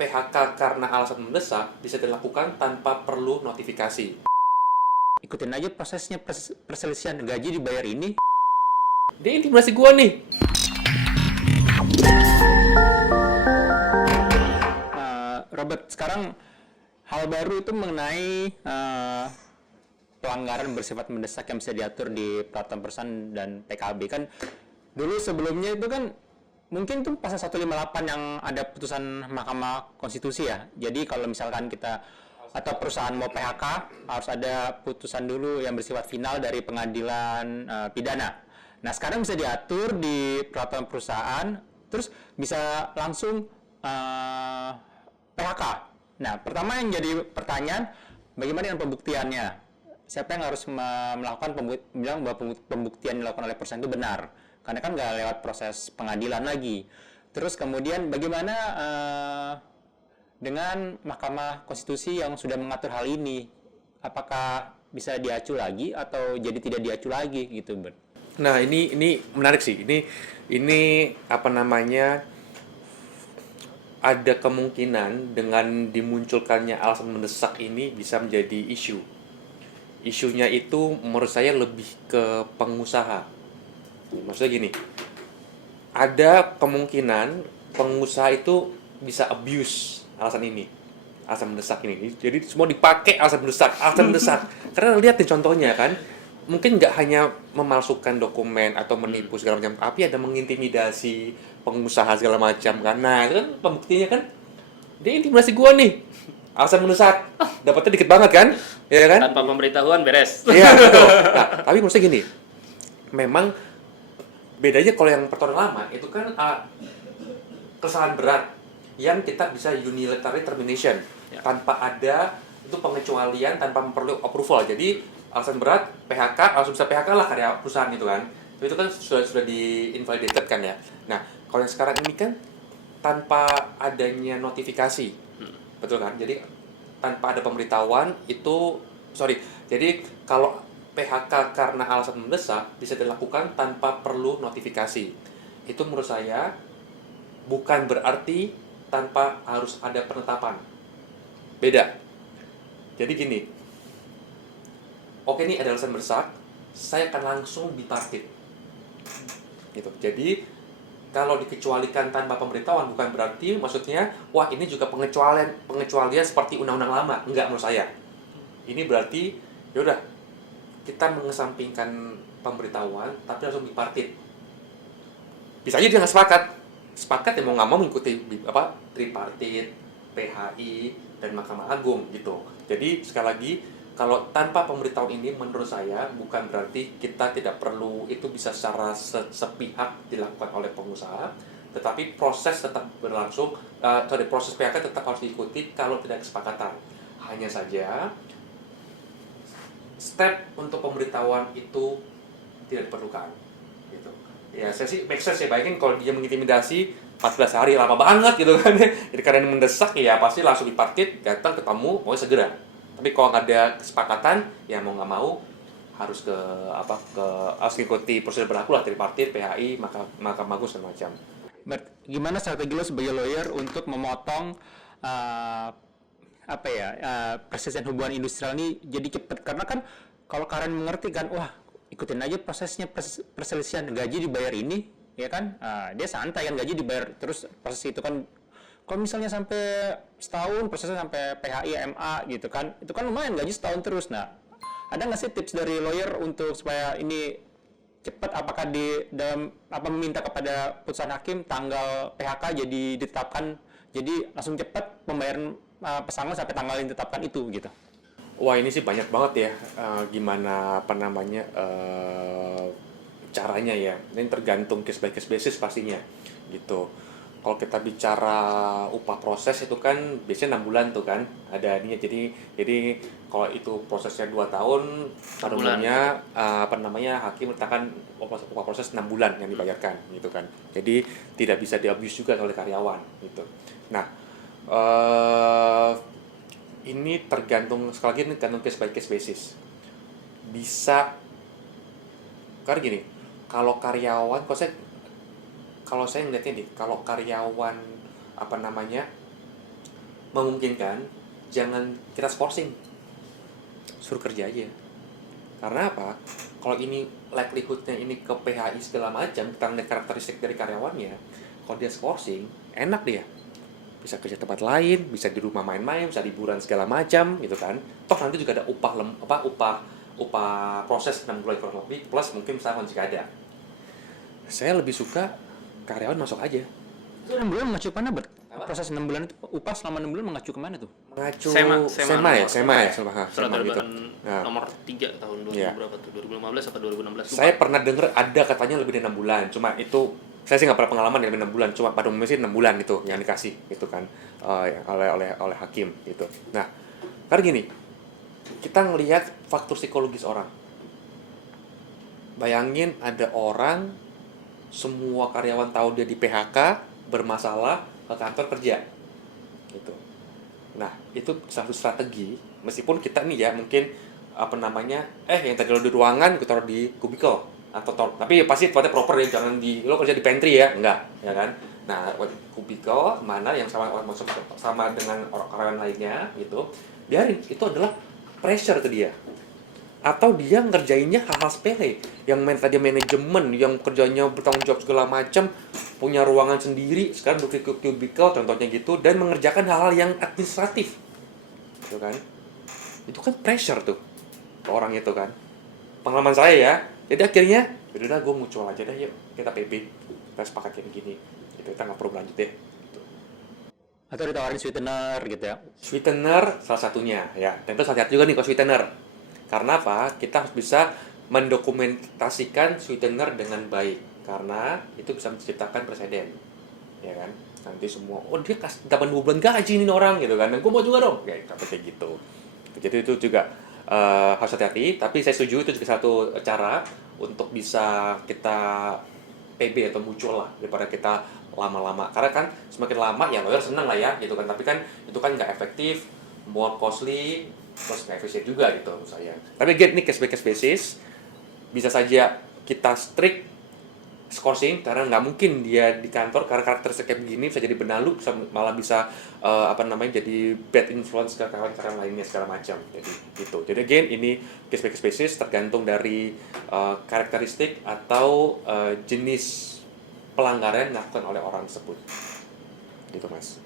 PHK karena alasan mendesak bisa dilakukan tanpa perlu notifikasi. Ikutin aja prosesnya perselisihan gaji dibayar ini. Dia intimidasi gua nih. Robert, sekarang hal baru itu mengenai pelanggaran bersifat mendesak yang bisa diatur di peraturan perusahaan dan PKB kan. Dulu sebelumnya itu kan mungkin tuh pasal 158 yang ada putusan Mahkamah Konstitusi ya. Jadi kalau misalkan kita atau perusahaan mau PHK harus ada putusan dulu yang bersifat final dari pengadilan pidana. Nah, sekarang bisa diatur di peraturan perusahaan, terus bisa langsung PHK. Nah, pertama yang jadi pertanyaan, bagaimana dengan pembuktiannya? Siapa yang harus melakukan bilang bahwa pembuktian yang dilakukan oleh perusahaan itu benar? Karena kan nggak lewat proses pengadilan lagi. Terus kemudian bagaimana dengan Mahkamah Konstitusi yang sudah mengatur hal ini? Apakah bisa diacu lagi atau jadi tidak diacu lagi gitu, Bert? Nah, ini menarik sih. Ini apa namanya? Ada kemungkinan dengan dimunculkannya alasan mendesak ini bisa menjadi isu. Isunya itu menurut saya lebih ke pengusaha. Maksudnya gini, ada kemungkinan pengusaha itu bisa abuse alasan ini, alasan mendesak ini. Jadi semua dipakai alasan mendesak. Karena lihat nih contohnya kan, mungkin nggak hanya memalsukan dokumen atau menipu segala macam, tapi ada mengintimidasi pengusaha segala macam kan. Nah, itu kan pembuktinya kan dia intimidasi gua nih. Alasan mendesak. Dapatnya dikit banget kan? Ya kan? Tanpa pemberitahuan beres. Iya, betul. Nah, tapi menurut saya gini, memang bedanya kalau yang peraturan lama itu kan kesalahan berat yang kita bisa unilateral termination Ya. tanpa ada itu pengecualian tanpa perlu approval. Jadi alasan berat PHK langsung bisa PHK lah karya perusahaan itu kan. Itu kan sudah di invalidated kan ya. Nah, kalau yang sekarang ini kan tanpa adanya notifikasi. Betul kan? Jadi tanpa ada pemberitahuan itu Jadi kalau PHK karena alasan mendesak bisa dilakukan tanpa perlu notifikasi. Itu menurut saya bukan berarti tanpa harus ada penetapan. Beda. Jadi gini. Oke, ini ada alasan mendesak, saya akan langsung dipartit. Gitu. Jadi kalau dikecualikan tanpa pemberitahuan bukan berarti maksudnya wah ini juga pengecualian seperti undang-undang lama. Enggak menurut saya. Ini berarti yaudah kita mengesampingkan pemberitahuan tapi langsung dipartit. Bisa aja dia nggak sepakat ya mau nggak mau mengikuti tripartit, PHI dan Mahkamah Agung gitu. Jadi sekali lagi kalau tanpa pemberitahuan ini menurut saya bukan berarti kita tidak perlu itu bisa secara sepihak dilakukan oleh pengusaha, tetapi proses tetap berlangsung. Proses PHK tetap harus diikuti kalau tidak kesepakatan. Hanya saja step untuk pemberitahuan itu tidak diperlukan gitu. Ya saya sih make sense ya, bayangin kalau dia mengintimidasi 14 hari lama banget gitu kan. Jadi karena ini mendesak ya pasti langsung dipartit, datang ketemu mau segera. Tapi kalau nggak ada kesepakatan ya mau nggak mau harus harus mengikuti prosedur berlaku lah tripartit, PHI, Mahkamah Agung dan macam. Bert, gimana strategi lo sebagai lawyer untuk memotong perselisihan hubungan industrial ini jadi cepat? Karena kan kalau kalian mengerti kan, wah ikutin aja prosesnya perselisihan gaji dibayar ini, ya kan? Dia santai kan gaji dibayar terus proses itu kan. Kalau misalnya sampai setahun prosesnya sampai PHI, MA gitu kan, itu kan lumayan gaji setahun terus. Nah, ada nggak sih tips dari lawyer untuk supaya ini cepat? Apakah meminta kepada putusan hakim tanggal PHK jadi ditetapkan jadi langsung cepat pembayaran pesangon sampai tanggal yang ditetapkan itu gitu? Wah ini sih banyak banget ya gimana caranya ya. Ini tergantung case by case basis pastinya gitu. Kalau kita bicara upah proses itu kan biasanya 6 bulan tuh kan ada ininya. Jadi kalau itu prosesnya 2 tahun pada umumnya hakim letakkan upah proses 6 bulan yang dibayarkan gitu kan. Jadi tidak bisa di-abuse juga oleh karyawan gitu. Nah, ini tergantung sekali lagi ini tergantung case by case basis. Bisa karena gini, kalau karyawan kalau saya ngeliatnya nih, kalau karyawan memungkinkan, jangan kita forcing, suruh kerja aja. Karena apa? Kalau ini likelihoodnya ini ke PHI segala macam, kita lihat karakteristik dari karyawannya, kalau dia forcing, enak dia. Bisa kerja tempat lain, bisa di rumah main-main, bisa liburan segala macam, gitu kan. Toh nanti juga ada upah proses 6 bulan kurang lebih, plus mungkin pesangon jika ada. Saya lebih suka karyawan masuk aja. Itu 6 bulan mengacu kemana, Bert? Apa? Proses 6 bulan itu, upah selama 6 bulan mengacu kemana tuh? Mengacu Sema ya, Surat Sema gitu. edaran Nah. nomor 3 tahun 2000 Iya. berapa tuh? 2015 atau 2016? Lupa. Saya pernah dengar ada katanya lebih dari 6 bulan, cuma itu saya sih nggak pernah pengalaman dari 6 bulan, cuma pada umumnya sih 6 bulan itu yang dikasih gitu kan oleh hakim gitu. Nah, karena gini, kita ngelihat faktor psikologis orang. Bayangin ada orang, semua karyawan tahu dia di PHK, bermasalah, ke kantor kerja gitu. Nah, itu satu strategi, meskipun kita nih ya mungkin yang tadi lo di ruangan gue taruh di kubikel atau tapi pasti tempatnya proper ya, jangan lo kerja di pantry ya, enggak, ya kan. Nah, kubikel mana yang sama dengan orang karyawan lainnya gitu, biarin, itu adalah pressure ke dia. Atau dia ngerjainnya hal-hal sepele yang tadi manajemen, yang kerjanya bertanggung jawab segala macam, punya ruangan sendiri, sekarang duduk di kubikel contohnya gitu, dan mengerjakan hal-hal yang administratif gitu kan. Itu kan pressure tuh ke orang itu kan. Pengalaman saya ya, jadi akhirnya yaudah gue muncul aja deh, yuk kita PB, kita sepakat kayak gini gitu, kita nggak perlu lanjut deh gitu. Atau ditawarin sweetener gitu ya? Sweetener salah satunya ya, dan terus hati-hati juga nih kalau sweetener. Karena apa? Kita harus bisa mendokumentasikan sweetener dengan baik, karena itu bisa menciptakan presiden, ya kan? Nanti semua, oh dia dapat 2 bulan gaji nih orang gitu kan, dan gue mau juga dong, kayak gitu. Jadi itu juga harus hati-hati. Tapi saya setuju itu juga satu cara untuk bisa kita PB atau muncul lah, daripada kita lama-lama. Karena kan semakin lama ya lawyer seneng lah ya gitu kan, tapi kan itu kan nggak efektif, more costly, terus nggak efisien juga gitu menurut saya. Tapi again, ini case by case basis, bisa saja kita strict scoring karena nggak mungkin dia di kantor karena karakteristik kayak begini, bisa jadi benalu, malah bisa jadi bad influence ke kawan-kawan lainnya segala macam. Jadi gitu. Jadi again, ini case by case basis, tergantung dari karakteristik atau jenis pelanggaran yang dilakukan oleh orang tersebut gitu, Mas.